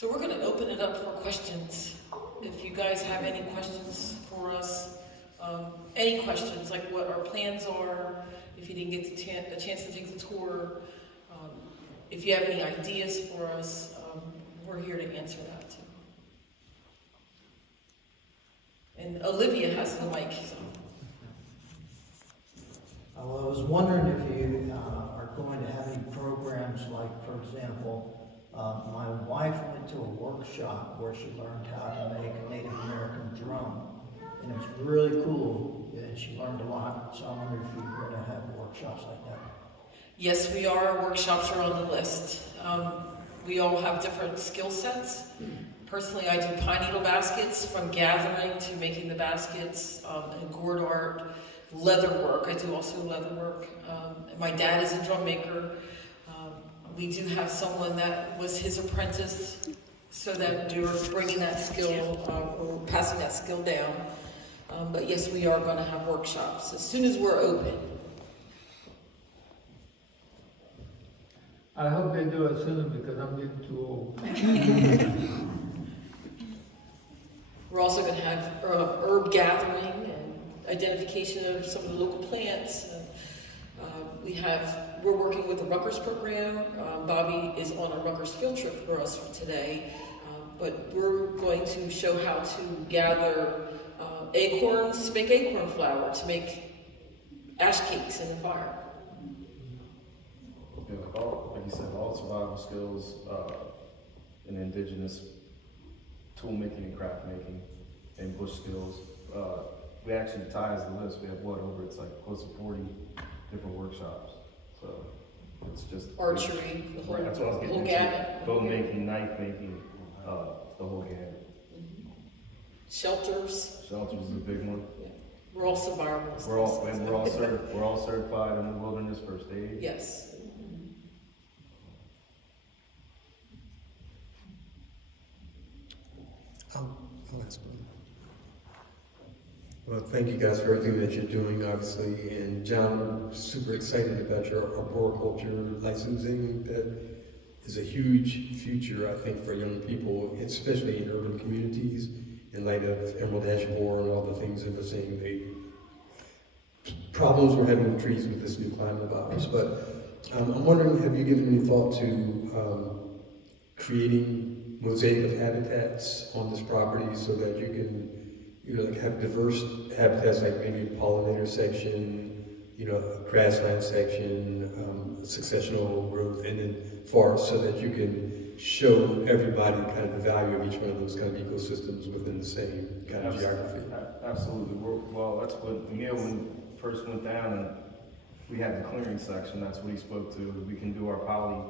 So we're going to open it up for questions. If you guys have any questions for us, any questions, like what our plans are, if you didn't get a chance to take the tour, if you have any ideas for us, we're here to answer that too. And Olivia has the mic. So. Well, I was wondering if you are going to have any programs like, for example, my wife went to a workshop where she learned how to make a Native American drum. And it was really cool, and she learned a lot. So I wonder if you're going to have workshops like that. Yes, we are. Workshops are on the list. We all have different skill sets. Personally, I do pine needle baskets, from gathering to making the baskets, and gourd art, leather work. I do also leather work. My dad is a drum maker. We do have someone that was his apprentice, so that we're bringing that skill, or passing that skill down. But yes, we are going to have workshops as soon as we're open. I hope they do it soon because I'm getting too old. We're also going to have herb gathering and identification of some of the local plants. We're working with the Rutgers program. Bobby is on a Rutgers field trip for us today. But we're going to show how to gather acorns to make acorn flour, to make ash cakes in the fire. Yeah, like you said, all survival skills and indigenous tool making and craft making and bush skills. We actually ties the list. We have it's like close to 40 different workshops. So it's just Archery, the whole, right, that's what I was getting whole into. gamut. Bow making, knife making, the whole gamut. Shelters. Shelters is a big one. Yeah. We're all survivalists. We're all certified in the wilderness first aid. Yes. I'll ask one. Well, thank you guys for everything that you're doing, obviously. And John, I'm super excited about your arboriculture licensing. That is a huge future, I think, for young people, especially in urban communities, in light of Emerald Ash Borer and all the things that we're seeing, the problems we're having with trees with this new climate of ours. But I'm wondering, have you given any thought to creating mosaic of habitats on this property so that you can, like have diverse habitats, like maybe a pollinator section, a grassland section, successional growth, and then forest, so that you can show everybody kind of the value of each one of those kind of ecosystems within the same kind of geography. Absolutely. Well, that's what Neil, when he first went down and we had the clearing section, that's what he spoke to. We can do our poly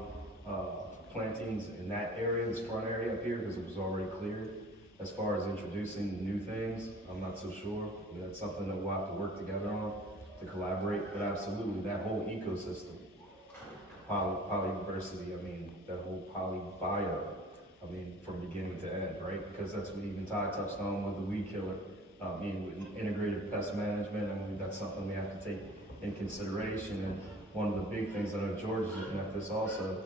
plantings in that area, this front area up here, because it was already cleared. As far as introducing new things, I'm not so sure. That's something that we'll have to work together on to collaborate, but absolutely, that whole ecosystem, polydiversity, that whole polybio, from beginning to end, right? Because that's what even Ty touched on with the weed killer, with integrated pest management. That's something we have to take in consideration. And one of the big things, I know George is looking at this also,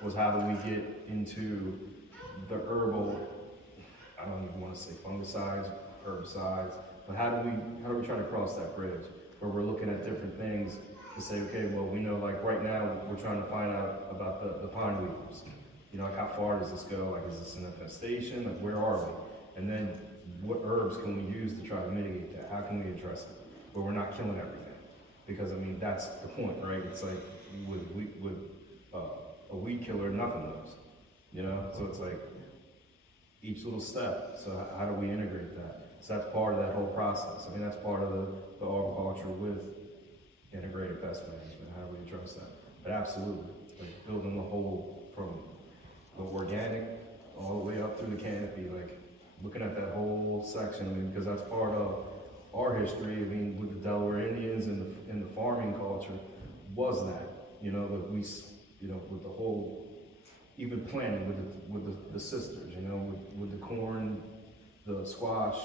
was how do we get into the herbal, I don't even want to say fungicides, herbicides, but how do we try to cross that bridge where we're looking at different things to say, okay, well, we know, like right now we're trying to find out about the pine weevils. Like how far does this go? Like, is this an infestation? Like, where are we? And then what herbs can we use to try to mitigate that? How can we address it where we're not killing everything? Because that's the point, right? It's like with a weed killer, nothing lives, So it's like each little step. So how do we integrate that? So that's part of that whole process. That's part of the agriculture with integrated pest management. How do we address that? But absolutely, like building the whole from the organic all the way up through the canopy, like looking at that whole section, because that's part of our history. with the Delaware Indians and the farming culture was that, that we, with the whole, even planting with the sisters, with the corn, the squash,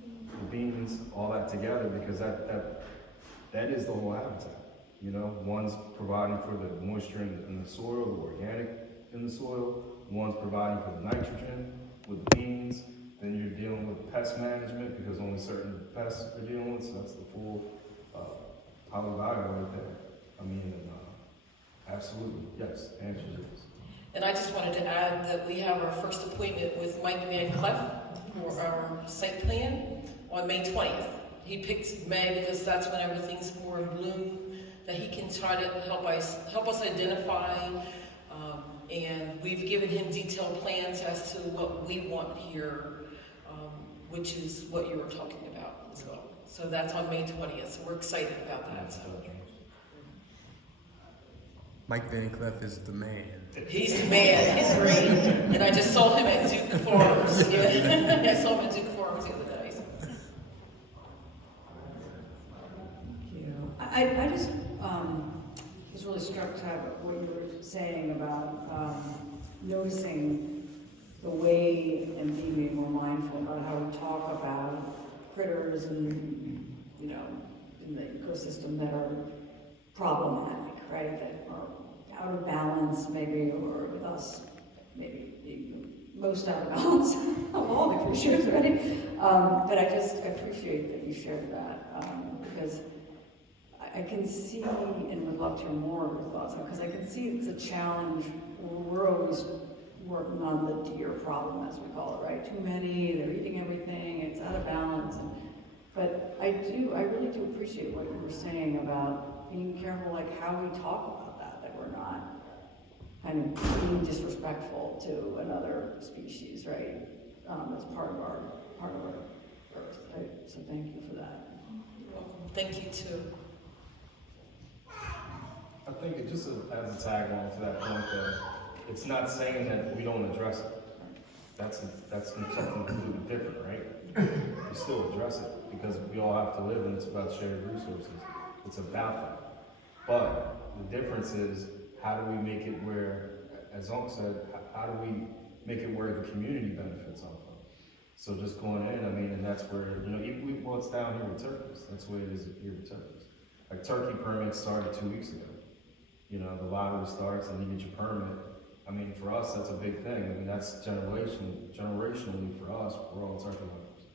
the beans, all that together, because that is the whole habitat. One's providing for the moisture in the soil, the organic in the soil, one's providing for the nitrogen with the beans, then you're dealing with pest management because only certain pests you're dealing with, so that's the full polybio right there. I mean, absolutely, yes, answer is. And I just wanted to add that we have our first appointment with Mike Van Cleef for our site plan on May 20th. He picks May because that's when everything's more in bloom, that he can try to help us identify, and we've given him detailed plans as to what we want here, which is what you were talking about as well. So that's on May 20th, so we're excited about that. So. Mike Van Cleef is the man. He's the man, he's great. And I just saw him at Duke Farms. Yeah. I saw him at Duke Farms the other day. So. Thank you. I just was really struck by what you were saying about noticing the way and being more mindful about how we talk about critters and, you know, in the ecosystem that are problematic, right? That are out of balance, maybe, or with us, maybe most out of balance of all the creatures, right? But I just appreciate that you shared that because I can see, and would love to hear more of your thoughts, because I can see it's a challenge. We're always working on the deer problem, as we call it, right? Too many, they're eating everything, it's out of balance. But I really do appreciate what you were saying about being careful, like how we talk about that we're not kind of being disrespectful to another species, right? As part of our earth. So thank you for that. You're welcome. Thank you too. I think it just as a tag on to that point that it's not saying that we don't address it. That's something completely different, right? We still address it because we all have to live and it's about shared resources. It's about that. But the difference is how do we make it where, as Unc said, how do we make it where the community benefits off of? So just going in, I mean, and that's where, you know, well, it's down here with turkeys. That's the way it is here with turkeys. Like turkey permits started 2 weeks ago. You know, the lottery starts and you get your permit. I mean, for us, that's a big thing. I mean, that's generationally for us, we're all turkey hunters.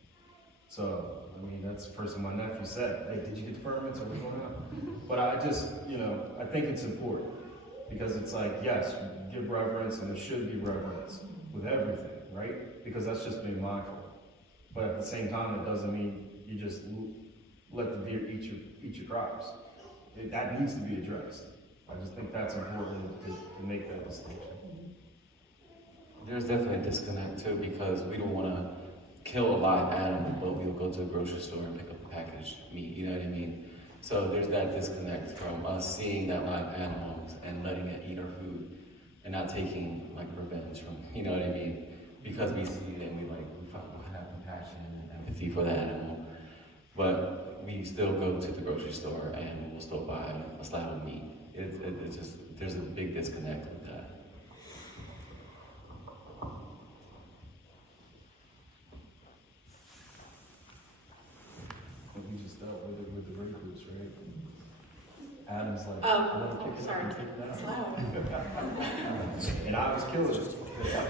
So, I mean, that's the first thing my nephew said. Hey, did you get the permits? Are we going out? But I just, you know, I think it's important because it's like, yes, give reverence and there should be reverence with everything, right? Because that's just being mindful. But at the same time, it doesn't mean you just let the deer eat your crops. That needs to be addressed. I just think that's important to make that distinction. There's definitely a disconnect too because we don't want to kill a live animal, but we'll go to a grocery store and pick up a packaged meat, you know what I mean? So there's that disconnect from us seeing that live animal and letting it eat our food and not taking like revenge from, you know what I mean? Because we see it and we have compassion and empathy for the animal. But we still go to the grocery store and we'll still buy a slab of meat. It's just, there's a big disconnect with that. We just dealt with it with the recruits, right? Adam's like, sorry. It's loud. And I was killing it.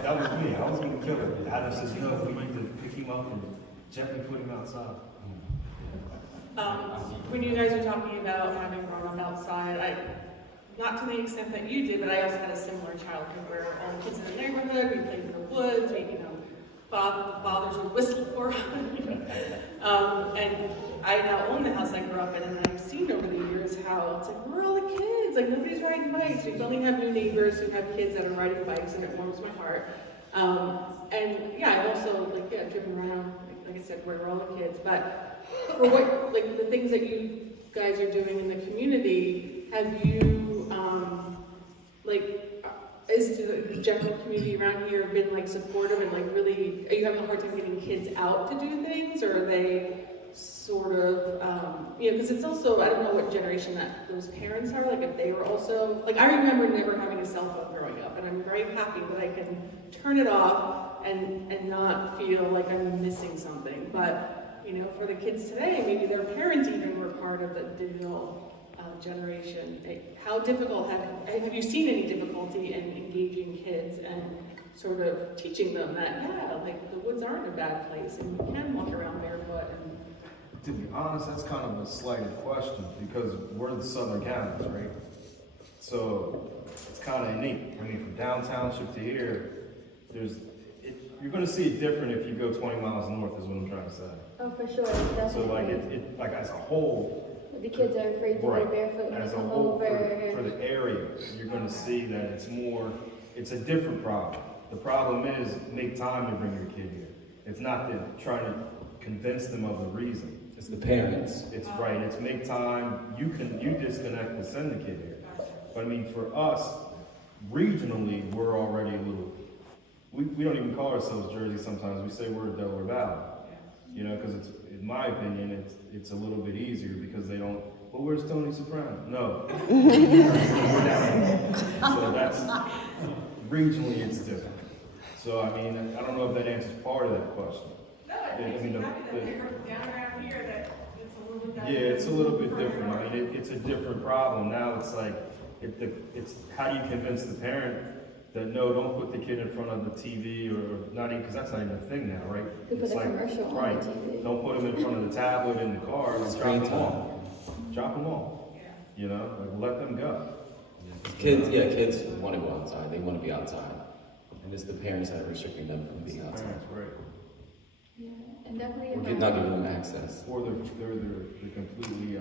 That was me. I was going to kill it. Adam says, no, we need to pick him up and gently put him outside. When you guys were talking about having grown up outside, not to the extent that you did, but I also had a similar childhood where all the kids in the neighborhood, we played in the woods, the fathers would whistle for us. And I now own the house I grew up in, and I've seen over the years how it's like, we're all the kids, like nobody's riding bikes. We only have new neighbors who have kids that are riding bikes, and it warms my heart. And yeah, I've also driven around, like I said, where we're all the kids. But for what, like the things that you guys are doing in the community, have you, is the general community around here been like supportive and like really, are you having a hard time getting kids out to do things, or are they sort of, because it's also, I don't know what generation that those parents are, like if they were also, like I remember never having a cell phone growing up, and I'm very happy that I can turn it off and not feel like I'm missing something. But, for the kids today, maybe their parents even were part of the digital generation. How difficult have you seen any difficulty in engaging kids and sort of teaching them that, yeah, like the woods aren't a bad place and you can walk around barefoot? And To be honest, that's kind of a slighted question because we're the Southern counties, right? So it's kind of unique. I mean, from downtownship to here, you're going to see it different if you go 20 miles north, is what I'm trying to say. Oh, for sure, definitely. So like as a whole, The kids are afraid to go right, barefoot when as they a come whole over. for the area, you're going to see that it's a different problem. The problem is make time to bring your kid here. It's not that trying to convince them of the reason. It's the parents. It's right. It's make time. You disconnect and send the kid here. But I mean, for us, regionally, we're already a little. We don't even call ourselves Jersey. Sometimes we say we're Delaware Valley. You know, because it's, in my opinion, it's a little bit easier because they don't. Well, where's Tony Soprano? No. We're down. So that's regionally, it's different. So I mean, I don't know if that answers part of that question. no, it makes me happy that they're down around here that it's a little bit better. Yeah, it's a little bit different. I mean, it's a different problem. Now it's like, it's how do you convince the parent that no, don't put the kid in front of the TV or not even, because that's not even a thing now, right? They put It's a like, commercial on right, the TV. don't put them in front of the tablet in the car and drop Screen them time. off. Drop them off. You know, like let them go. Kids want to go outside. They want to be outside. And it's the parents that are restricting them from being outside. Parents, right. Yeah, and definitely. Or not giving them access. Or they're completely,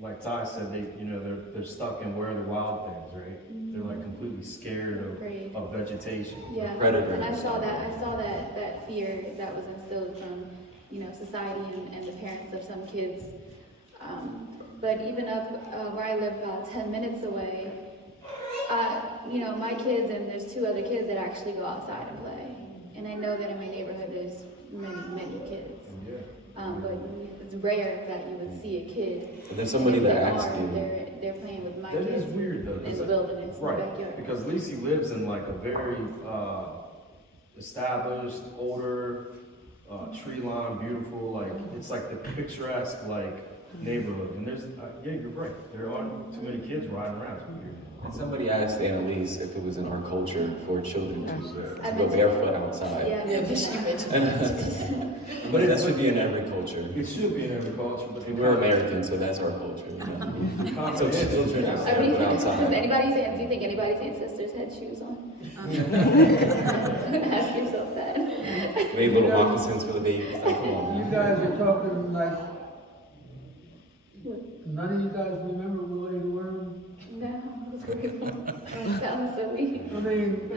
like Ty said, they're stuck in where the wild things, right? They're like completely scared Afraid. of vegetation. Yeah, Predator. and I saw that fear that was instilled from, society and the parents of some kids. But even up where I live, about 10 minutes away, my kids and there's 2 other kids that actually go outside and play. And I know that in my neighborhood there's many kids. Yeah. But it's rare that you would see a kid. And there's somebody If that they actually. are, they're playing with my That kids is weird though. in the wilderness, in the Right, backyard. because Lacey lives in like a very established, older, tree line, beautiful, like it's like the picturesque neighborhood. And there's, yeah, you're right. There aren't too many kids riding around. It's weird. And somebody asked Annalise if it was in our culture for children to I go mentioned- barefoot outside. Yeah, this you mentioned. But that should be in every culture. It should be in every culture, but We're American, so that's our culture. So children have to I mean, go outside. do you think anybody's ancestors had shoes on? Ask yourself that. Made little moccasins for the babies. Like, come You on. guys are talking like, none of you guys remember Willie the Worm? No, sounds silly. I mean,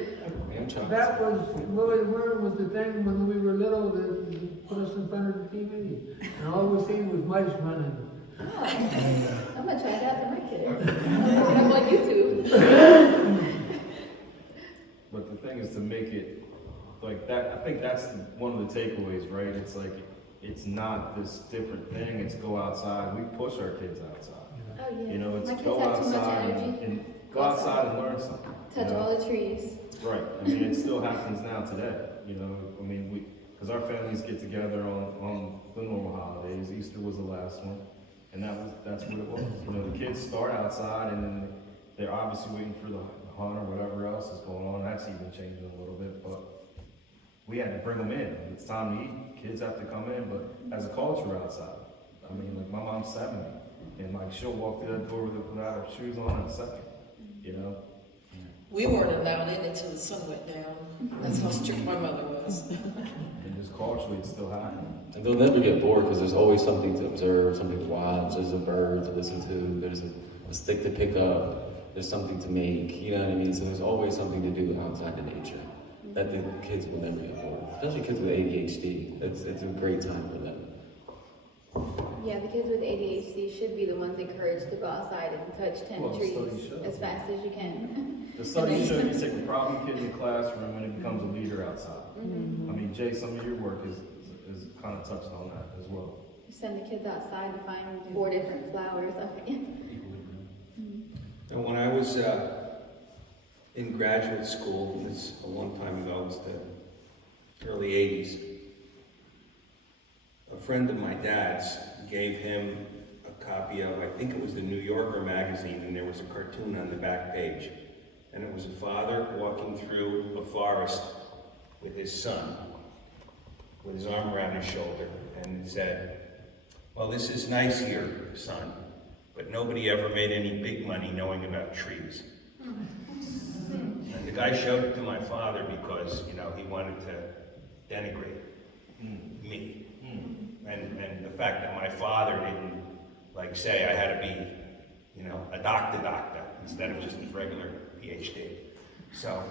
I'm trying. that was, Willie the Worm was the thing when we were little that put us in front of the TV. And all we seen was mice running. Oh, I'm gonna try that for my kids. I'm on YouTube. But the thing is to make it like that. I think that's one of the takeaways, right? It's like it's not this different thing. It's go outside. We push our kids outside. Oh yeah. You know, it's My kids go have too much outside energy. and go outside and learn something. Touch you know? all the trees. Right. I mean, it still happens now today. You know, I mean, because our families get together on the normal holidays. Easter was the last one, and that's what it was. You know, the kids start outside, and then they're obviously waiting for the hunt or whatever else is going on. That's even changing a little bit, but we had to bring them in. It's time to eat. Kids have to come in, but as a culture outside. I mean, like my mom's 70, and like she'll walk through that door without her shoes on in a second. You know. We weren't allowed in until the sun went down. That's how strict my mother was. And just culturally, it's still happening. And they'll never get bored because there's always something to observe, something to watch. There's a bird to listen to. There's a stick to pick up. There's something to make. You know what I mean? So there's always something to do outside in nature that the kids will never get bored. Especially kids with ADHD. It's a great time for them. Yeah, the kids with ADHD should be the ones encouraged to go outside and touch 10 Well, the trees studies show. as fast as you can. The studies show you take a problem kid in the classroom and it becomes a leader outside. Mm-hmm. I mean, Jay, some of your work is kind of touched on that as well. You send the kids outside to find 4 different flowers. And when I was in graduate school, this a long time ago, it was the early 80s, a friend of my dad's gave him a copy of, I think it was the New Yorker magazine, and there was a cartoon on the back page. And it was a father walking through a forest with his son, with his arm around his shoulder, and said, well, this is nice here, son, but nobody ever made any big money knowing about trees. And the guy showed it to my father because, you know, he wanted to denigrate me. And the fact that my father didn't, like, say I had to be, you know, a doctor instead of just a regular PhD. So,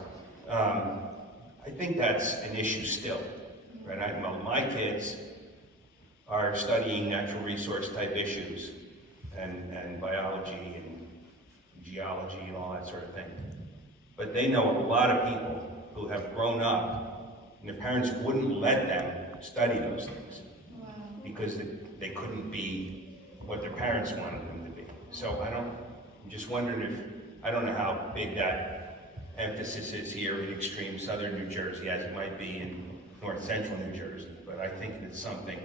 I think that's an issue still, right? My kids are studying natural resource type issues and biology and geology and all that sort of thing. But they know a lot of people who have grown up and their parents wouldn't let them study those things because they couldn't be what their parents wanted them to be. So I'm just wondering I don't know how big that emphasis is here in extreme southern New Jersey as it might be in north central New Jersey, but I think it's something,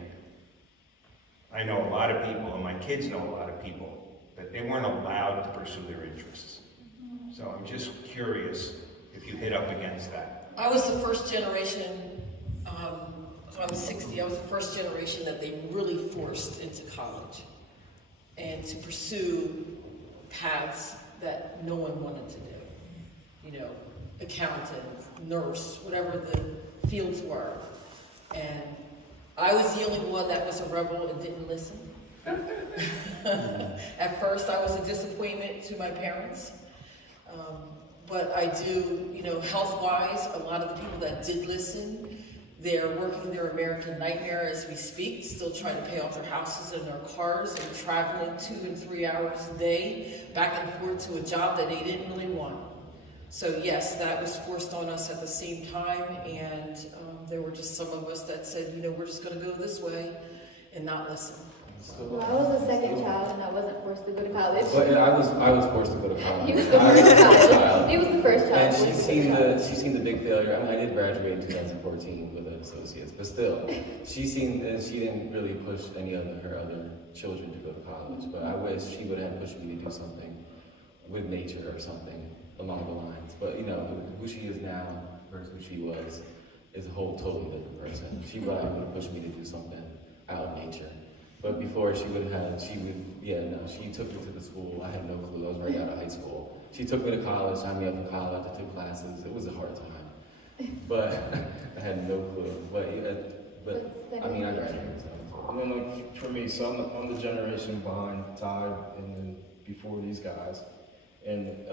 I know a lot of people, and my kids know a lot of people, that they weren't allowed to pursue their interests. So I'm just curious if you hit up against that. I was the first generation, I'm 60, I was the first generation that they really forced into college and to pursue paths that no one wanted to do. You know, accountant, nurse, whatever the fields were. And I was the only one that was a rebel and didn't listen. At first, I was a disappointment to my parents. But I do, you know, health-wise, a lot of the people that did listen, they're working their American nightmare as we speak, still trying to pay off their houses and their cars and traveling 2 and 3 hours a day back and forth to a job that they didn't really want. So yes, that was forced on us at the same time, and there were just some of us that said, you know, we're just going to go this way and not listen. Well, I was the second child, and I wasn't forced to go to college. But I was forced to go to college. He was the first child. He was the first child. And she's seen the big failure. I mean, I did graduate in 2014 with an associate's, but still, she didn't really push any of her other children to go to college. But I wish she would have pushed me to do something with nature or something along the lines. But you know, who she is now versus who she was is a whole totally different person. She probably would have pushed me to do something out of nature. But before she took me to the school. I had no clue. I was right out of high school. She took me to college, signed me up for college. I took classes. It was a hard time, but I had no clue. But I mean, I graduated. So. And then, like, for me, so I'm the generation behind Todd and then before these guys, and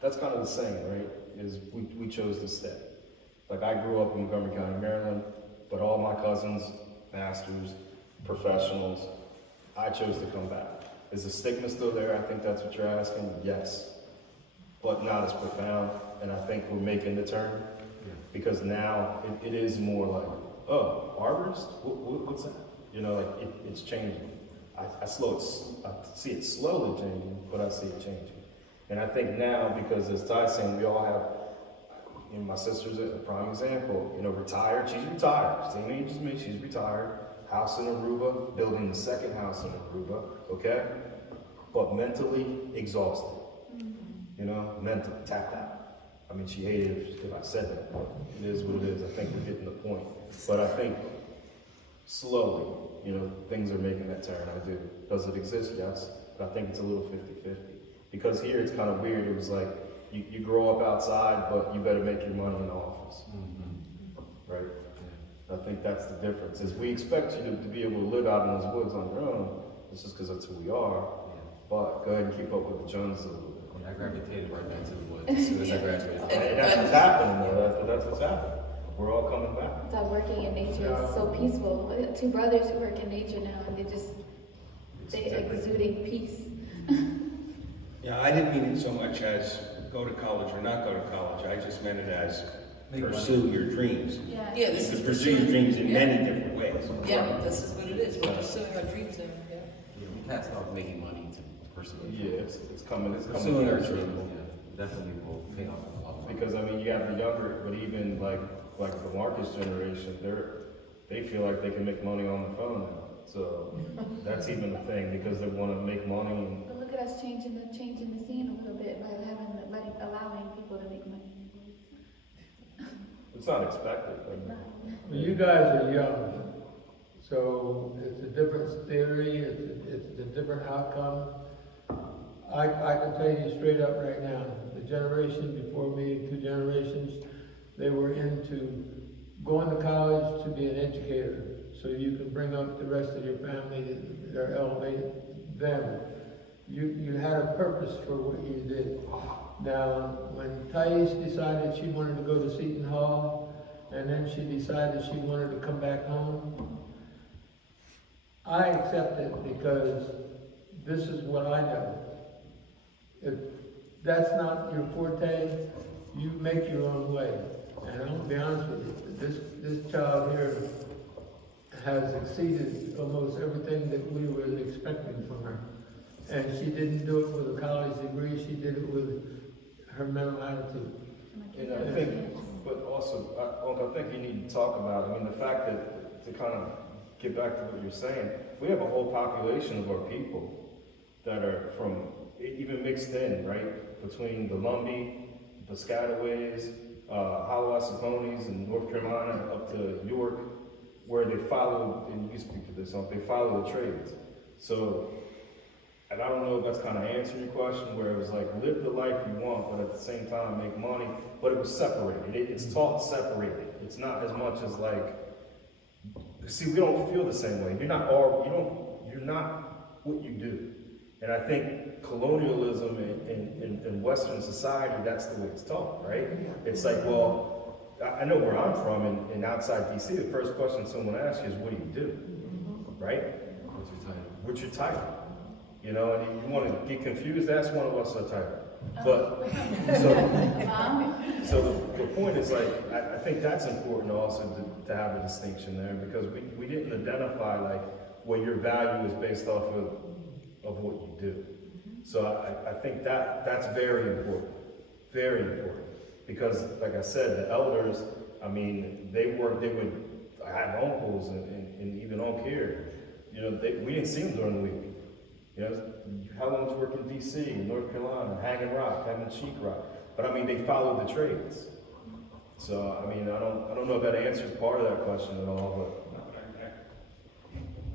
that's kind of the saying, right? Is we chose to stay. Like, I grew up in Montgomery County, Maryland, but all my cousins, masters, professionals, I chose to come back. Is the stigma still there? I think that's what you're asking. Yes, but not as profound. And I think we're making the turn because now it is more like, oh, arborists? What's that? You know, like it's changing. I see it slowly changing, but I see it changing. And I think now, because as Ty's saying, we all have, you know, my sister's a prime example, you know, retired. She's retired. Same age as me, she's retired. House in Aruba, building the second house in Aruba, okay? But mentally exhausted. You know, mentally tapped out. I mean, she hated if I said that, but it is what it is. I think we're getting the point. But I think slowly, you know, things are making that turn. I do. Does it exist? Yes. But I think it's a little 50-50. Because here it's kind of weird. It was like, you grow up outside, but you better make your money in the office. Right? I think that's the difference. Is we expect you to be able to live out in those woods on your own. It's just because that's who we are. But go ahead and keep up with the Joneses a little bit. I gravitated right back to the woods as soon as I graduated. And that's what's happening, though. That's what's happening. We're all coming back. That working in nature is so peaceful. I got 2 brothers who work in nature now, and they're exuding peace. Yeah, I didn't mean it so much as go to college or not go to college. I just meant it as pursue your dreams. Yeah. Yeah, this You is can pursue your dreams in many different ways. Yeah, this is what it is. We're pursuing our dreams now. Yeah. We can't stop making money to pursue it. Yeah, it's coming. It's coming. Pursuing our full dreams, circle. yeah, definitely will pay off a lot. Because I mean, you have the younger, but even like the Marcus generation, they feel like they can make money on the phone now. So that's even a thing because they want to make money. And But look at us changing the scene a little bit by allowing people to make money. it's not expected. It's not. Well, you guys are young, so it's a different theory, it's a different outcome. I can tell you straight up right now, the generation before me, 2 generations, they were into going to college to be an educator, so you can bring up the rest of your family or elevate them. You had a purpose for what you did. Now, when Thais decided she wanted to go to Seton Hall, and then she decided she wanted to come back home, I accept it because this is what I know. If that's not your forte, you make your own way. And I'm gonna be honest with you, this child here has exceeded almost everything that we were expecting from her. And she didn't do it with a college degree, she did it with her mental attitude. And I think, but also, I think you need to talk about, I mean, the fact that, to kind of get back to what you're saying, we have a whole population of our people that are from, even mixed in, right? Between the Lumbee, the Piscataways, Hallowassaponis in North Carolina up to York, where they follow, and you can speak to this, they follow the trades. So, and I don't know if that's kind of answering your question, where it was like, live the life you want, but at the same time make money, but it was separated. It's taught separated. It's not as much as like, see, we don't feel the same way. You're not what you do. And I think colonialism in Western society, that's the way it's taught, right? It's like, well, I know where I'm from, and outside DC, the first question someone asks you is, what do you do? Right? What's your title? What's your title? You know, and you want to get confused, that's one of us a title. But, so the point is like, I think that's important also to have a distinction there, because we didn't identify like what your value is based off of what you do. So I think that's very important, because like I said, the elders, I mean, I have uncles and even Uncle here, you know, we didn't see them during the week. You know, how long to work in DC, in North Carolina, hanging rock, having sheet rock. But I mean, they followed the trades. So I mean, I don't know if that answers part of that question at all,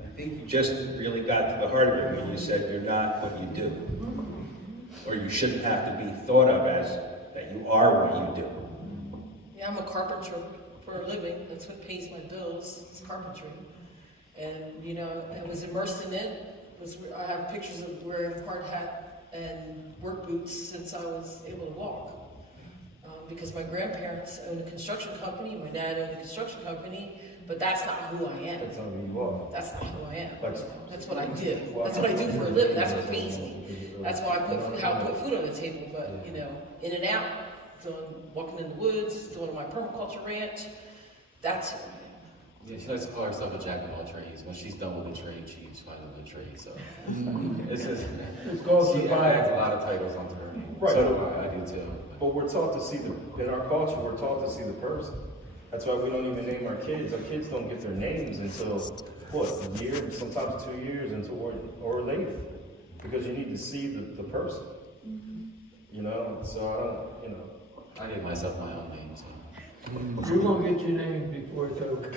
I think you just really got to the heart of it when you said you're not what you do. Or you shouldn't have to be thought of as that you are what you do. Yeah, I'm a carpenter for a living. That's what pays my bills, is carpentry. And, you know, I was immersed in it. I have pictures of wearing a hard hat and work boots since I was able to walk. Because my grandparents owned a construction company, my dad owned a construction company, but that's not who I am. That's not who you are. That's not who I am. Like, That's what I do. That's what I do for a living. That's what pays me. That's why I put food on the table. But, you know, in and out, walking in the woods, doing my permaculture ranch, that's who I am. Yeah, she likes to call herself a jack of all trades. When she's done with the trade, she's finding another trade. So it's just, she adds a lot of titles onto her name. Right. So do I do too. but we're taught to see in our culture, we're taught to see the person. That's why we don't even name our kids. Our kids don't get their names until, a year, sometimes 2 years, or later. Because you need to see the person. You know, so I don't, I named myself my own name, so. You're gonna get your name before it's over.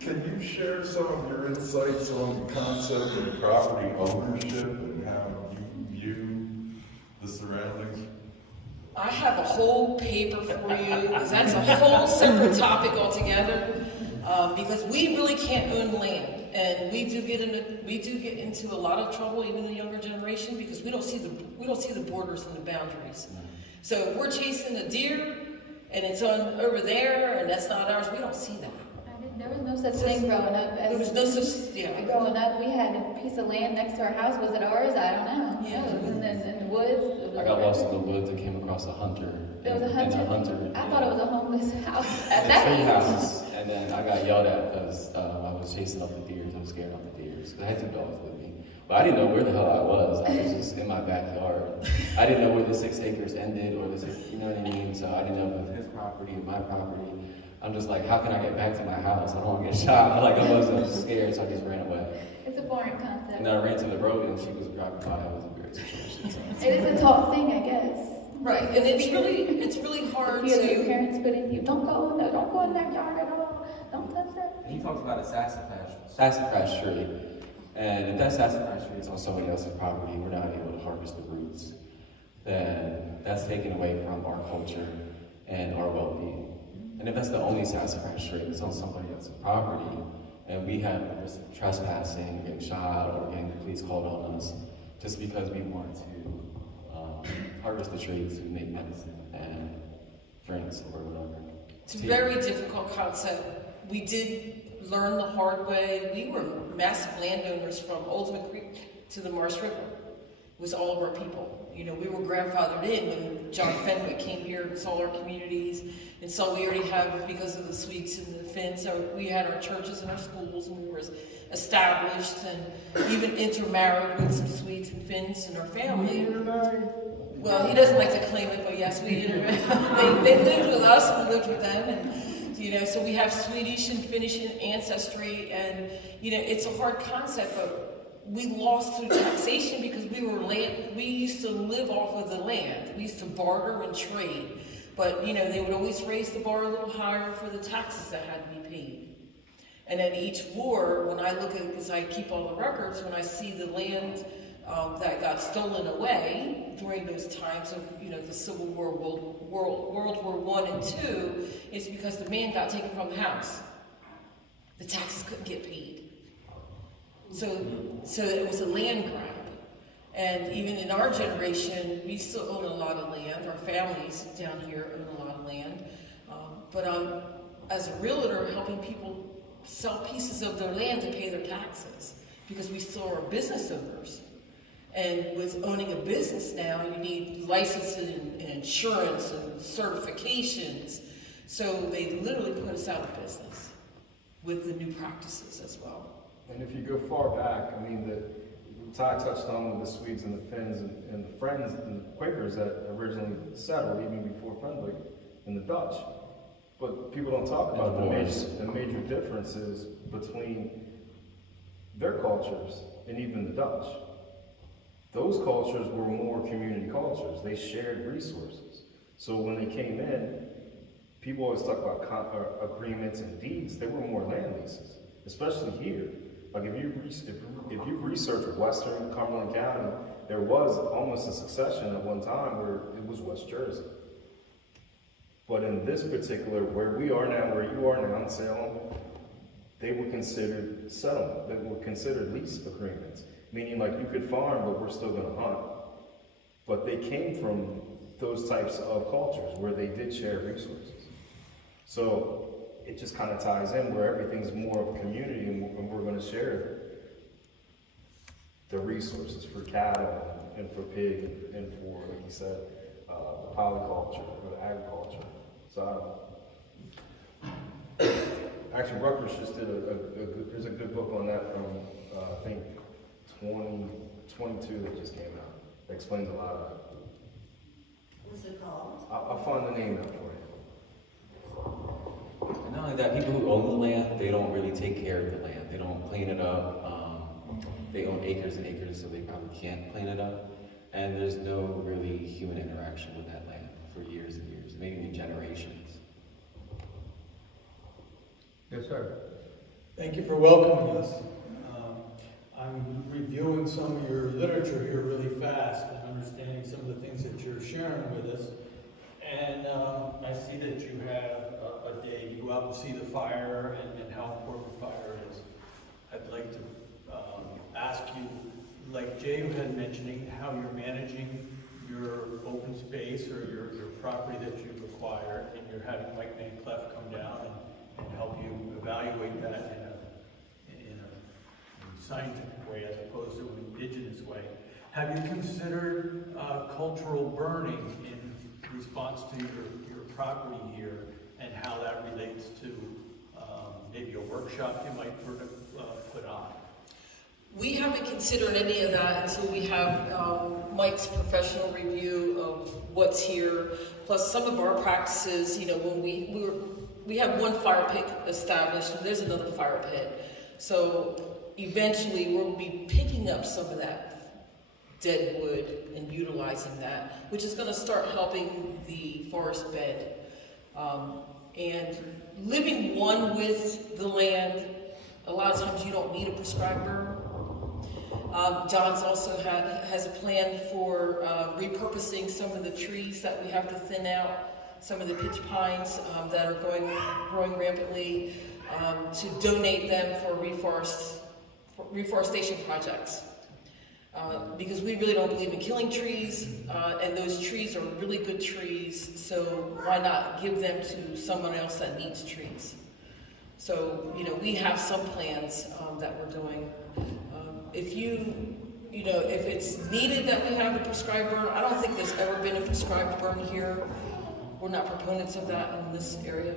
Can you share some of your insights on the concept of property ownership and how you view the surroundings? I have a whole paper for you, because that's a whole separate topic altogether. Because we really can't own land, and we do get into a lot of trouble, even the younger generation, because we don't see the borders and the boundaries. So if we're chasing a deer, and it's on over there, and that's not ours, we don't see that. There was no such thing growing up. There was no such, yeah. Growing up, we had a piece of land next to our house. Was it ours? I don't know. Yeah. It was in the woods. I got lost in the woods and came across a hunter. There was a hunter. I thought it was a homeless house at a that tree age. house, and then I got yelled at because I was chasing up the deers. I was scared of the deers. I had 2 dogs with me. But I didn't know where the hell I was. I was just in my backyard. I didn't know where the 6 acres ended or you know what I mean? So I didn't know if it was his property or my property. I'm just like, how can I get back to my house? I don't want to get shot. Like, I was scared, so I just ran away. It's a foreign concept. And then I ran to the road and she was driving by. It was a weird situation. So. It is a taught thing, I guess. Right, and it's really hard Fear that your to, parents put in you. Don't go in there. Don't go in that yard at all. Don't touch that. He talks about a sassafras tree. And if that sassafras tree is on somebody else's property, we're not able to harvest the roots, then that's taken away from our culture and our well-being. And if that's the only sassafras tree that's on somebody else's property, and we have risk of trespassing, getting shot, or getting the police called on us, just because we want to harvest the tree to make medicine and drinks or whatever. it's a very difficult concept. We did learn the hard way. We were massive landowners from Ultimate Creek to the Marsh River. It was all of our people. You know, we were grandfathered in when John Fenwick came here and saw our communities and saw we already have, because of the Swedes and the Finns, so we had our churches and our schools, and we were established and even intermarried with some Swedes and Finns in our family. Well, he doesn't like to claim it, but yes, we intermarried. They lived with us, we lived with them, and you know, so we have Swedish and Finnish ancestry, and you know, it's a hard concept, but we lost through taxation because we used to live off of the land. We used to barter and trade, but you know, they would always raise the bar a little higher for the taxes that had to be paid. And at each war, when I look at, because I keep all the records, when I see the land that got stolen away during those times of, you know, the Civil War, World War I and II, it's because the man got taken from the house. The taxes couldn't get paid. So it was a land grab. And even in our generation, we still own a lot of land. Our families down here own a lot of land. But as a realtor, helping people sell pieces of their land to pay their taxes, because we still are business owners. And with owning a business now, you need licenses and insurance and certifications. So they literally put us out of business with the new practices as well. And if you go far back, I mean, Ty touched on with the Swedes and the Finns and the Friends and the Quakers that originally settled, even before Fenwick, and the Dutch. But people don't talk about the major differences between their cultures and even the Dutch. Those cultures were more community cultures. They shared resources. So when they came in, people always talk about agreements and deeds. They were more land leases, especially here. Like if you research Western Cumberland County, there was almost a succession at one time where it was West Jersey. But in this particular, where we are now, where you are now in Salem, they were considered settlement. They were considered lease agreements. Meaning like you could farm, but we're still gonna hunt. But they came from those types of cultures where they did share resources. So it just kind of ties in where everything's more of a community and we're gonna share the resources for cattle and for pig and for, like you said, the polyculture or the agriculture. So actually Rutgers just did there's a good book on that from, I think, 2022 that just came out. That explains a lot of that. What's it called? I'll find the name out for you. And not only that, people who own the land, they don't really take care of the land. They don't clean it up. They own acres and acres, so they probably can't clean it up. And there's no really human interaction with that land for years and years, maybe generations. Yes, sir. Thank you for welcoming us. I'm reviewing some of your literature here really fast and understanding some of the things that you're sharing with us. And I see that you have a day, you go out and see the fire and how important fire is. I'd like to ask you, like Jay had mentioning, how you're managing your open space or your property that you've acquired, and you're having Mike Van Cleef come down and help you evaluate that in a scientific way as opposed to an indigenous way. Have you considered cultural burning in response to your property here and how that relates to maybe a workshop you might put on? We haven't considered any of that until we have Mike's professional review of what's here, plus some of our practices. You know, when we have one fire pit established, and there's another fire pit. So eventually we'll be picking up some of that dead wood and utilizing that, which is going to start helping the forest bed. And living one with the land, a lot of times you don't need a prescribed burn. John's also has a plan for repurposing some of the trees that we have to thin out, some of the pitch pines that are growing rampantly, to donate them for reforestation projects. Because we really don't believe in killing trees, and those trees are really good trees, so why not give them to someone else that needs trees? So, we have some plans that we're doing. If if it's needed that we have a prescribed burn, I don't think there's ever been a prescribed burn here. We're not proponents of that in this area.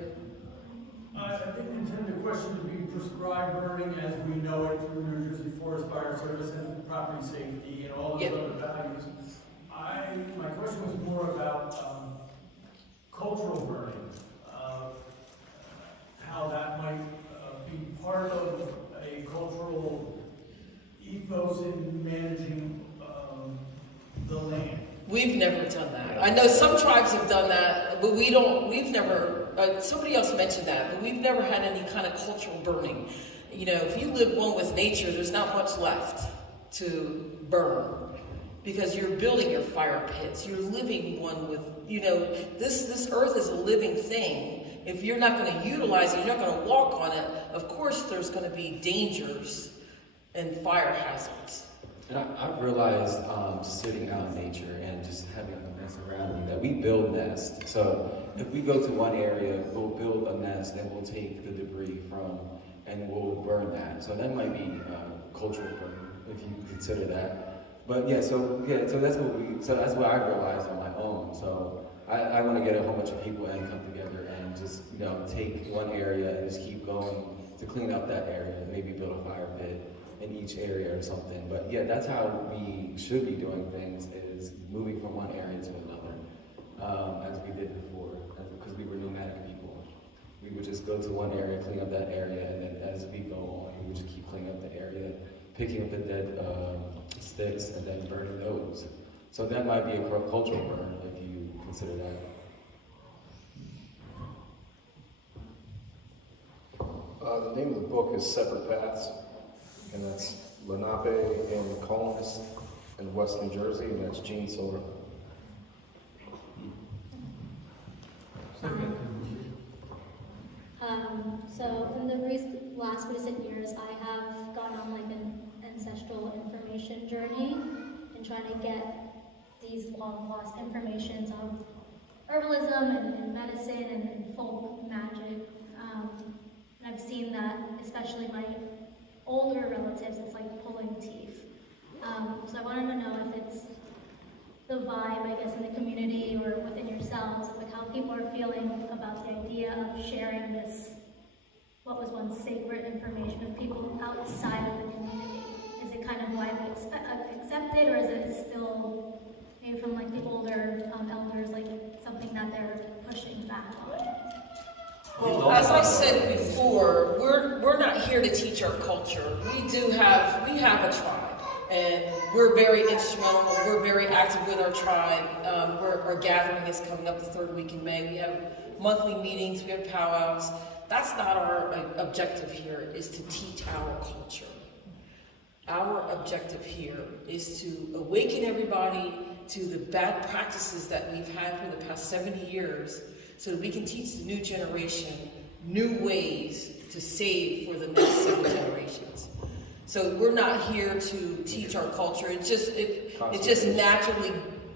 I didn't intend the question to be prescribed burning as we know it through New Jersey Forest Fire Service and property safety and all those other values. My question was more about cultural burning, how that might be part of a cultural ethos in managing the land. We've never done that. I know some tribes have done that, but we've never, somebody else mentioned that, but we've never had any kind of cultural burning. If you live one with nature, there's not much left to burn, because you're building your fire pits, you're living one with, this earth is a living thing. If you're not going to utilize it, you're not going to walk on it, of course there's going to be dangers and fire hazards. And I've realized sitting out in nature and just having a nest around me that we build nests. So if we go to one area, we'll build a nest and we'll take the debris from and we'll burn that. So that might be cultural burn, if you consider that. But so that's what I realized on my own. So I want to get a whole bunch of people and come together and just take one area and just keep going to clean up that area, maybe build a fire pit in each area or something. But that's how we should be doing things, is moving from one area to another, as we did before, because we were nomadic people. We would just go to one area, clean up that area, and then as we go on, we would just keep cleaning up the area, picking up the dead sticks, and then burning those. So that might be a cultural burn, if you consider that. The name of the book is Separate Paths, and that's Lenape and Columns in West New Jersey, and that's Gene Silver. So in the last recent years, I have gone on like an ancestral information journey and trying to get these long lost informations of herbalism and medicine and folk magic. And I've seen that, especially my older relatives, it's like pulling teeth. So I wanted to know if it's the vibe, I guess, in the community or within yourselves, like how people are feeling about the idea of sharing this, what was once sacred information with people outside of the community. Is it kind of widely accepted, or is it still, maybe from like the older elders, like something that they're pushing back on? Well, as I said before, we're not here to teach our culture. We have a tribe, and we're very instrumental. We're very active with our tribe. Our gathering is coming up the third week in May. We have monthly meetings. We have powwows. That's not our objective here. Is to teach our culture. Our objective here is to awaken everybody to the bad practices that we've had for the past 70 years, so that we can teach the new generation new ways to save for the next 7 generations. So we're not here to teach our culture. It just naturally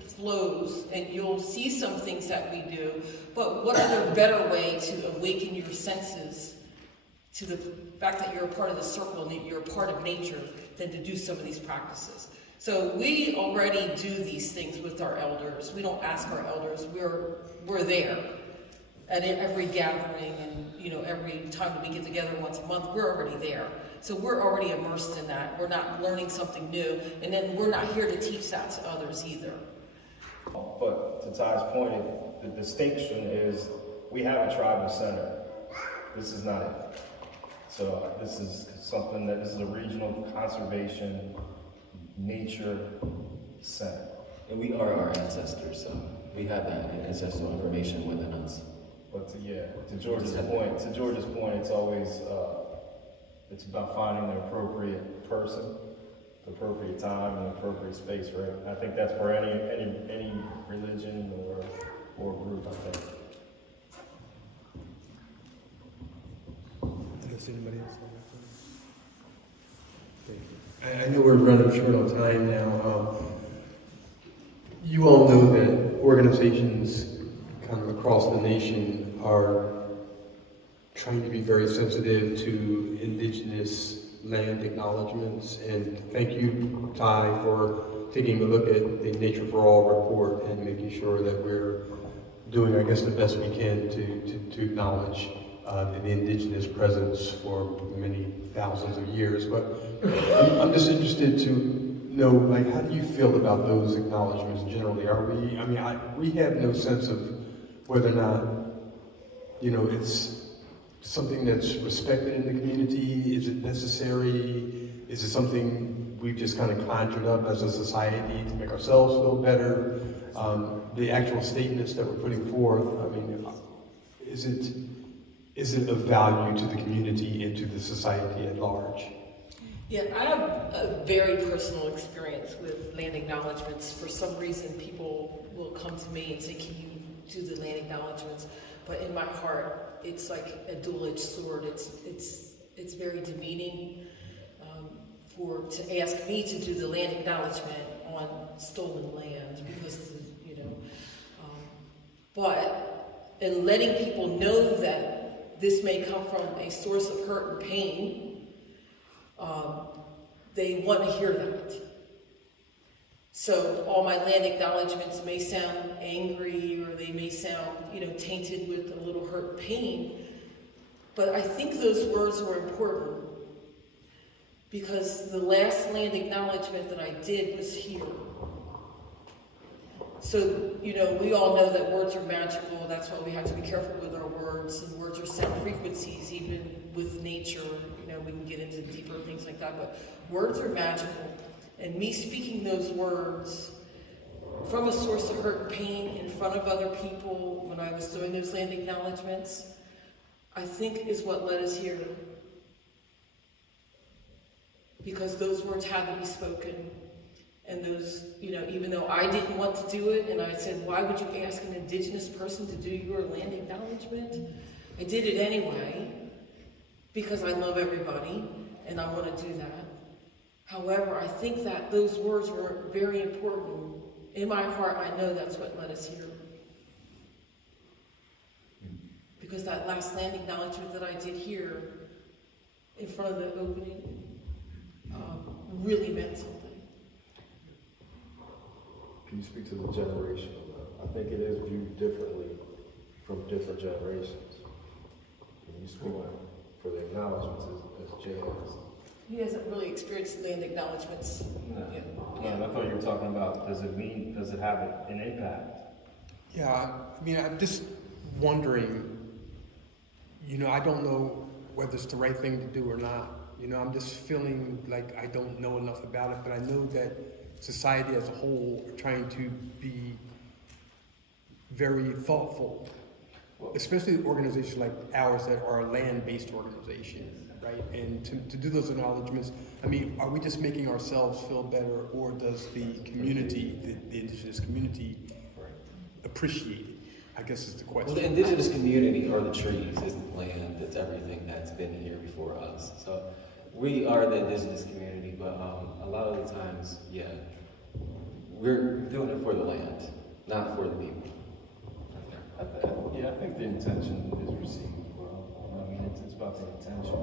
flows, and you'll see some things that we do. But what other better way to awaken your senses to the fact that you're a part of the circle and that you're a part of nature than to do some of these practices? So we already do these things with our elders. We don't ask our elders. We're there at every gathering, and every time we get together once a month, we're already there. So we're already immersed in that. We're not learning something new, and then we're not here to teach that to others either. But to Ty's point, the distinction is we have a tribal center, This is not it. So this is something that, this is a regional conservation nature center. And we are our ancestors, so we have that ancestral information within us. But to George's point, it's always, it's about finding the appropriate person, the appropriate time, and the appropriate space, right? I think that's for any religion or group, I think. Does anybody else have anything? I know we're running short on time now. You all know that organizations kind of across the nation are trying to be very sensitive to indigenous land acknowledgements. And thank you, Ty, for taking a look at the Nature for All report and making sure that we're doing, I guess, the best we can to acknowledge the indigenous presence for many thousands of years. But I'm just interested to know, like, how do you feel about those acknowledgments generally? We have no sense of whether or not, it's something that's respected in the community. Is it necessary? Is it something we've just kind of conjured up as a society to make ourselves feel better? The actual statements that we're putting forth, is it of value to the community and to the society at large? Yeah, I have a very personal experience with land acknowledgements. For some reason, people will come to me and say, can you do the land acknowledgements? But in my heart, it's like a dual-edged sword. It's very demeaning to ask me to do the land acknowledgement on stolen land, because, but in letting people know that this may come from a source of hurt and pain, they want to hear that. So all my land acknowledgements may sound angry, or they may sound, tainted with a little hurt and pain, but I think those words were important, because the last land acknowledgement that I did was here. So, we all know that words are magical. That's why we have to be careful with our words, and words are sound frequencies, even with nature. We can get into deeper things like that, but words are magical. And me speaking those words from a source of hurt and pain in front of other people when I was doing those land acknowledgements, I think is what led us here. Because those words had to be spoken. And those, even though I didn't want to do it, and I said, why would you ask an indigenous person to do your land acknowledgement? I did it anyway, because I love everybody, and I want to do that. However, I think that those words were very important. In my heart, I know that's what led us here. Because that last land acknowledgement that I did here, in front of the opening, really meant something. Can you speak to the generation of that? I think it is viewed differently from different generations. Can you speak for the acknowledgements as Jay has? He hasn't really experienced land acknowledgements. No, I thought you were talking about, does it have an impact? Yeah, I'm just wondering, I don't know whether it's the right thing to do or not. I'm just feeling like I don't know enough about it, but I know that society as a whole are trying to be very thoughtful, especially organizations like ours that are a land-based organization, right? And to do those acknowledgements, are we just making ourselves feel better, or does the community, the indigenous community, appreciate it? I guess is the question. Well, the indigenous community are the trees, is the land, it's everything that's been here before us. So we are the indigenous community, but a lot of the times, we're doing it for the land, not for the people. I think the intention is received well. It's about the intention.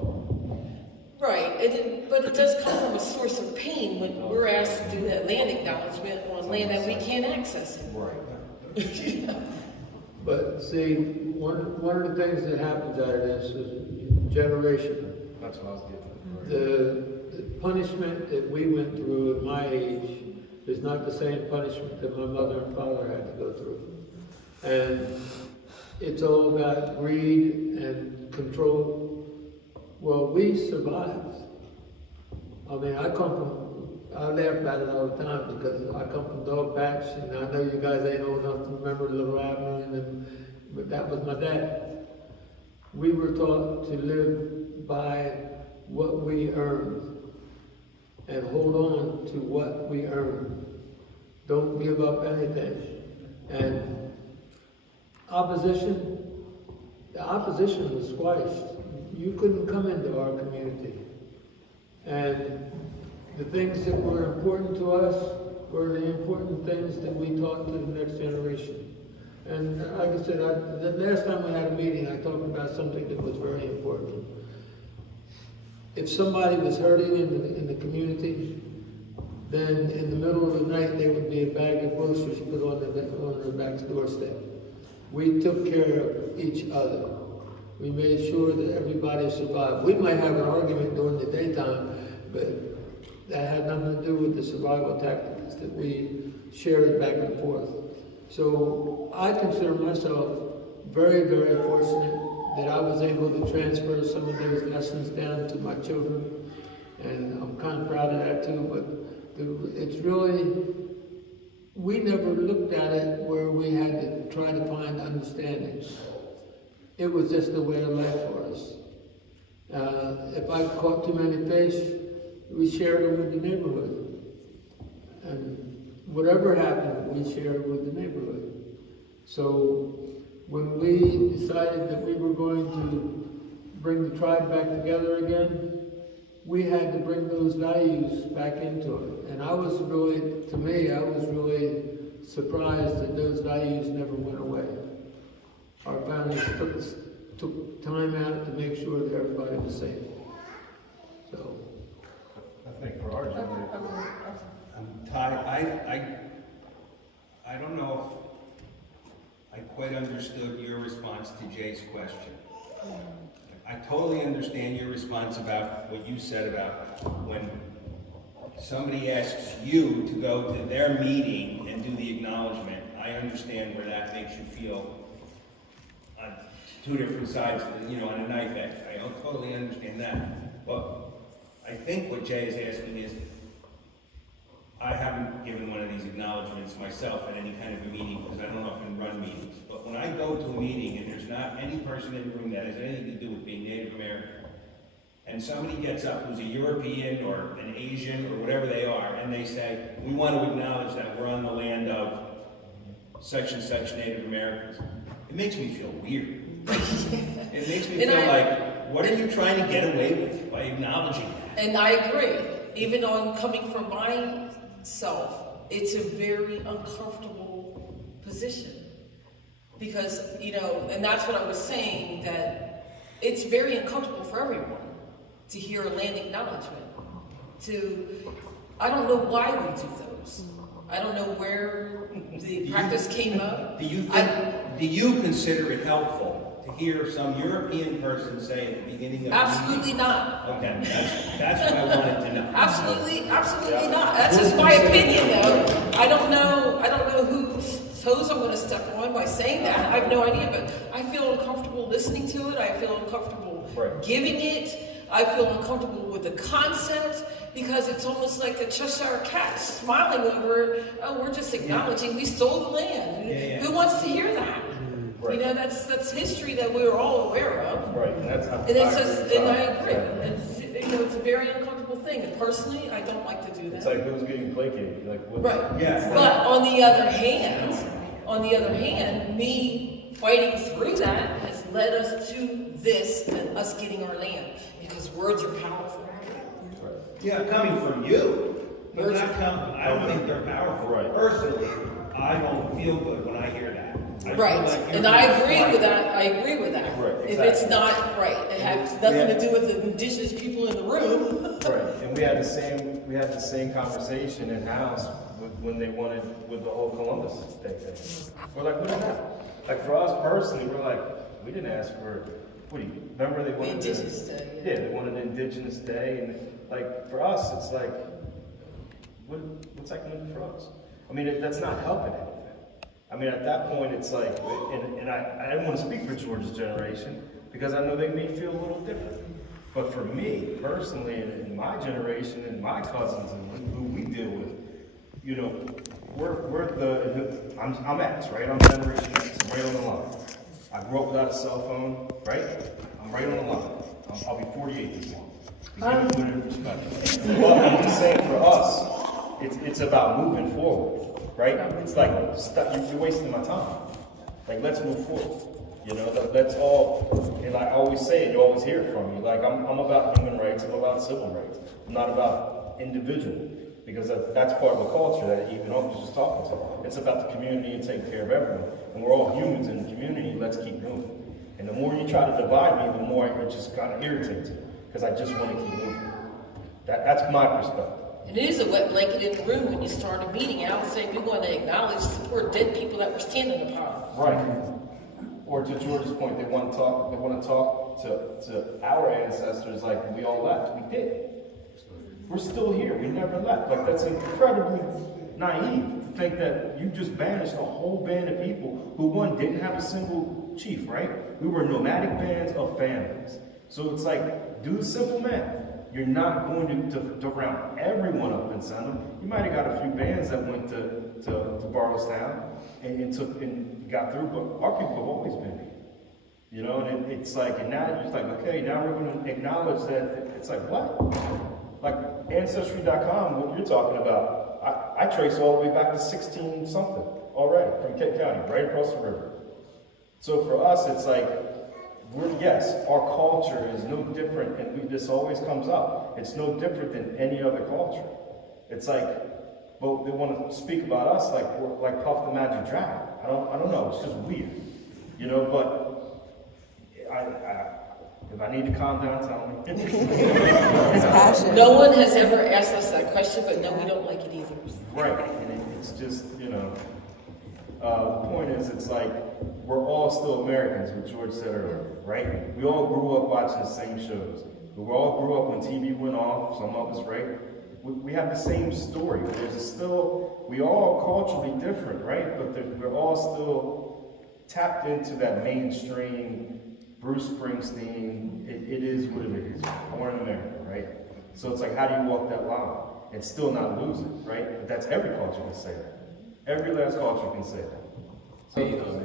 Right, but it does come from a source of pain when we're asked to do that land acknowledgement on land that we can't access it. Right. But see, one of the things that happens out of this is generation. That's what I was getting at. The punishment that we went through at my age is not the same punishment that my mother and father had to go through. And it's all about greed and control. Well, we survived. I mean, I laugh about it all the time because I come from Dog Patch, and I know you guys ain't old enough to remember Little Abner, but that was my dad. We were taught to live by what we earned and hold on to what we earned. Don't give up anything. And the opposition was squashed. You couldn't come into our community. And the things that were important to us were the important things that we taught to the next generation. And like I said, the last time we had a meeting, I talked about something that was very important. If somebody was hurting in the community, then in the middle of the night, there would be a bag of groceries put on their back doorstep. We took care of each other. We made sure that everybody survived. We might have an argument during the daytime, but that had nothing to do with the survival tactics that we shared back and forth. So I consider myself very, very fortunate that I was able to transfer some of those lessons down to my children. And I'm kind of proud of that too, but it's really, we never looked at it where we had to try to find understanding. It was just the way of life for us. If I caught too many fish, we shared them with the neighborhood. And whatever happened, we shared with the neighborhood. So when we decided that we were going to bring the tribe back together again, we had to bring those values back into it. And I was really surprised that those values never went away. Our families took time out to make sure that everybody was safe. So, I think for our generation, Ty, I don't know if I quite understood your response to Jay's question. I totally understand your response about what you said about when somebody asks you to go to their meeting and do the acknowledgement. I understand where that makes you feel on two different sides, on a knife edge. I totally understand that. But I think what Jay is asking is, I haven't given one of these acknowledgements myself at any kind of a meeting because I don't often run meetings. But when I go to a meeting and there's not any person in the room that has anything to do with being Native American, and somebody gets up who's a European or an Asian or whatever they are, and they say, we want to acknowledge that we're on the land of such and such Native Americans, it makes me feel weird. It makes me feel like, what are you trying to get away with by acknowledging that? And I agree. Even on coming from myself, it's a very uncomfortable position. Because, and that's what I was saying, that it's very uncomfortable for everyone to hear a land acknowledgement. I don't know why we do those. I don't know where the practice came up. Do you consider it helpful to hear some European person say at the beginning of Absolutely not. Okay, that's what I wanted to know. Absolutely not. That's just my opinion, though. I don't know whose toes I'm going to step on by saying that. I have no idea, but I feel uncomfortable listening to it. I feel uncomfortable giving it. I feel uncomfortable with the concept because it's almost like the Cheshire Cat smiling over, we're just acknowledging we stole the land. Who wants to hear that? Right. That's history that we're all aware of. Right, and that's how. And I agree. It's a very uncomfortable thing. And personally, I don't like to do that. It's like who's getting placated, Right. Yeah. But on the other hand, me fighting through that has led us to this and us getting our land because words are powerful. Yeah, coming from you. But I don't think they're powerful. Right. Personally, I don't feel good when I hear that. Right, and I agree with that. Right, exactly. If it's not right, it has nothing to do with the indigenous people in the room. Right, and we had the same conversation in house when they wanted with the whole Columbus Day thing. We're like, what is that? Like for us personally, we're like, we didn't ask for. Remember they wanted Indigenous Day. Yeah, they wanted Indigenous Day, and like for us, it's like, what's that going to do for us? I mean, that's not helping anything. I mean, at that point, it's like, and I don't want to speak for George's generation, because I know they may feel a little different. But for me, personally, and in my generation, and my cousins, and who we deal with, you know, I'm X, right? I'm Generation X, I'm right on the line. I grew up without a cell phone, right? I'm right on the line. I'll be 48 this month. To give it in perspective. But I'm just saying, for us, it's about moving forward, right? It's like, you're wasting my time. Like, let's move forward. You know, that's all, and I always say it, you always hear it from me. Like, I'm about human rights, I'm about civil rights. I'm not about individual, because that's part of the culture that even Oak was just talking to. It's about the community and taking care of everyone. And we're all humans in the community, let's keep moving. And the more you try to divide me, the more it just kind of irritates me, because I just want to keep moving. That's my perspective. And it is a wet blanket in the room when you start a meeting. I would say we want to acknowledge, support dead people that were standing upon. Right. Or to George's point, they want to talk to our ancestors like we all left. We did. We're still here. We never left. Like, that's incredibly naive to think that you just banished a whole band of people who, one, didn't have a single chief, right? We were nomadic bands of families. So it's like, do the simple math. You're not going to round everyone up and send them. You might have got a few bands that went to Bartlestown and got through, but our people have always been here. You know, and it's like, and now you're just like, okay, now we're going to acknowledge that. It's like, what? Like, Ancestry.com, what you're talking about, I trace all the way back to 16-something already, from Kent County, right across the river. So for us, it's like, yes, our culture is no different, and this always comes up. It's no different than any other culture. It's like, well, they want to speak about us like we're like Puff the Magic Dragon. I don't know. It's just weird, you know. But if I need to calm down, tell me. No one has ever asked us that question, but no, we don't like it either. Right, and it's just, you know. The point is, it's like, we're all still Americans, what George said earlier, right? We all grew up watching the same shows. We all grew up when TV went off, some of us, right? We have the same story. We all culturally different, right? But we're all still tapped into that mainstream Bruce Springsteen, it is what it is. Born in America, right? So it's like, how do you walk that line and still not lose it, right? But that's every culture can say that. Every last culture can say that.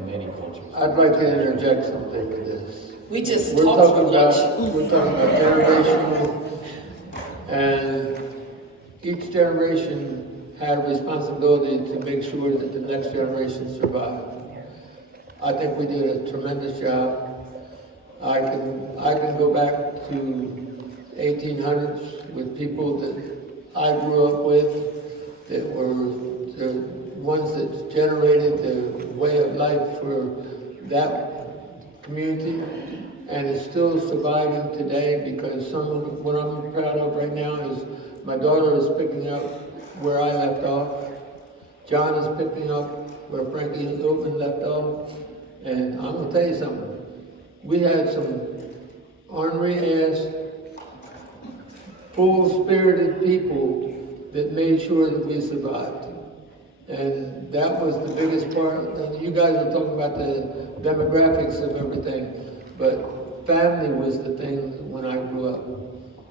Many cultures. I'd like to interject something to this. We just talked for lunch. We're talking about generational, and each generation had a responsibility to make sure that the next generation survived. I think we did a tremendous job. I can go back to 1800s with people that I grew up with that were the ones that generated the way of life for that community, and it's still surviving today, because what I'm proud of right now is my daughter is picking up where I left off. John is picking up where Frankie Open left off, and I'm gonna tell you something. We had some ornery-ass, full-spirited people that made sure that we survived. And that was the biggest part. You guys are talking about the demographics of everything, but family was the thing when I grew up.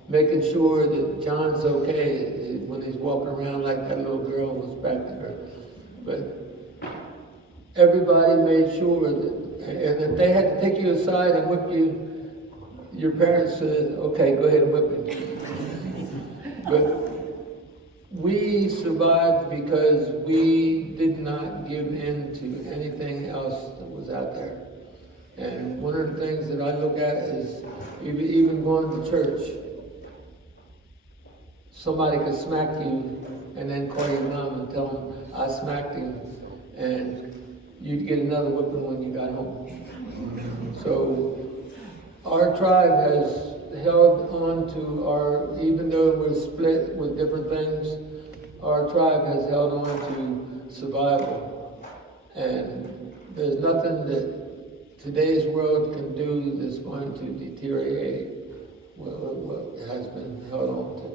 Making sure that John's okay when he's walking around like that little girl was back there. But everybody made sure that, and if they had to take you aside and whip you, your parents said, okay, go ahead and whip me. But we survived because we did not give in to anything else that was out there. And one of the things that I look at is even going to church. Somebody could smack you and then call your mom and tell them, I smacked him, and you'd get another whipping when you got home. So our tribe has held on to even though we're split with different things, our tribe has held on to survival. And there's nothing that today's world can do that's going to deteriorate what has been held on to.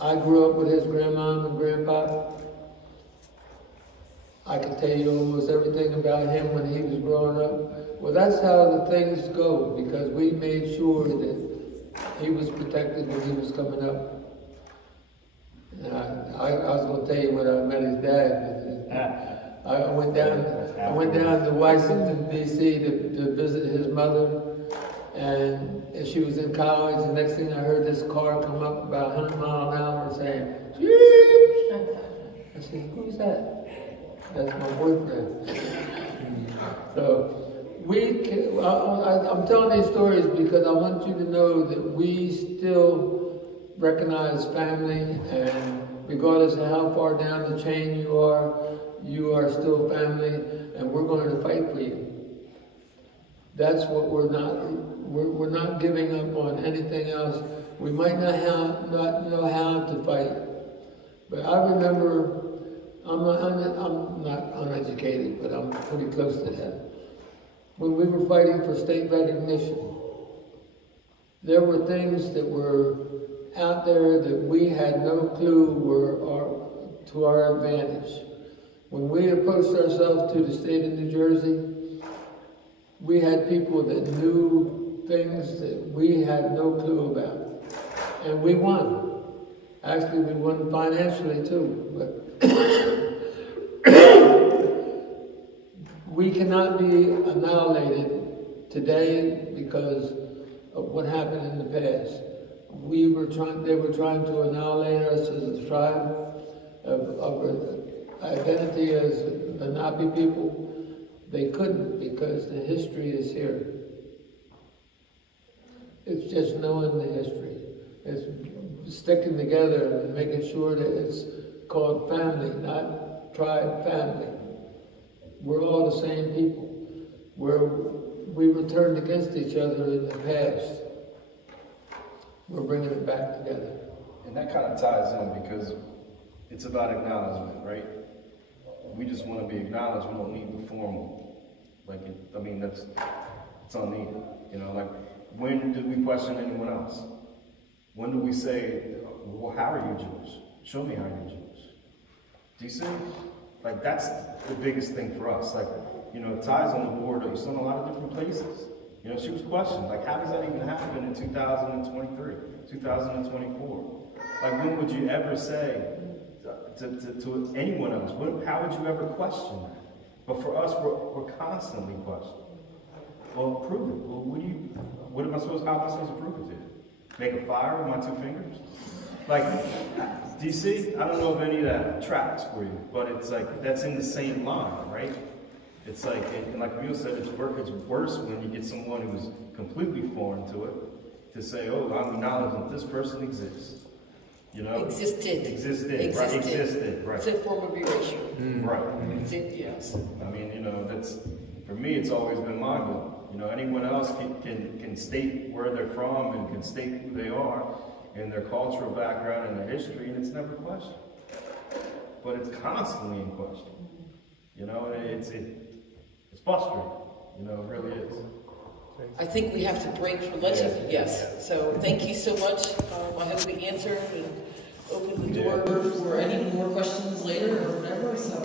I grew up with his grandmom and grandpa. I can tell you almost everything about him when he was growing up. Well, that's how the things go, because we made sure that he was protected when he was coming up. And I was going to tell you when I met his dad. I went down to Washington, D.C. to visit his mother, and she was in college. The next thing I heard, this car come up about 100 miles an hour saying, "Jeep!" I said, "Who's that?" "That's my boyfriend." So I'm telling these stories because I want you to know that we still recognize family, and regardless of how far down the chain you are still family, and we're going to fight for you. That's what we're not giving up on anything else. We might not know how to fight, but I remember, I'm not uneducated, but I'm pretty close to that. When we were fighting for state recognition, there were things that were out there that we had no clue were to our advantage. When we approached ourselves to the state of New Jersey, we had people that knew things that we had no clue about. And we won. Actually, we won financially too, but we cannot be annihilated today because of what happened in the past. They were trying to annihilate us as a tribe of identity as the Napi people. They couldn't, because the history is here. It's just knowing the history. It's sticking together and making sure that it's called family, not tribe, family. We're all the same people. We were turned against each other in the past. We're bringing it back together. And that kind of ties in because it's about acknowledgement, right? We just want to be acknowledged. We don't need the formal. It's unneeded. You know, like, when do we question anyone else? When do we say, well, how are you Jewish? Show me how you're Jewish. Do you see? Like, that's the biggest thing for us. Like, you know, ties on the board, you saw in a lot of different places. You know, she was questioned, like, how does that even happen in 2023, 2024? Like, when would you ever say to anyone else, how would you ever question that? But for us, we're constantly questioning. Well, prove it. Well, how am I supposed to prove it to you? Make a fire with my 2 fingers? Like, do you see? I don't know if any of that tracks for you, but it's like, that's in the same line, right? It's like, and like Neil said, it's worse when you get someone who's completely foreign to it, to say, oh, I'm acknowledging that this person exists. You know? Existed, right. It's a form of erasure. Right. Yes. I mean, you know, for me, it's always been mind-blowing. You know, anyone else can state where they're from and can state who they are and their cultural background and their history, and it's never questioned. But it's constantly in question. You know, it's frustrating. You know, it really is. I think we have to break for lunch. Yes. So thank you so much. I hope we answered and opened the door for any more questions later or whatever. So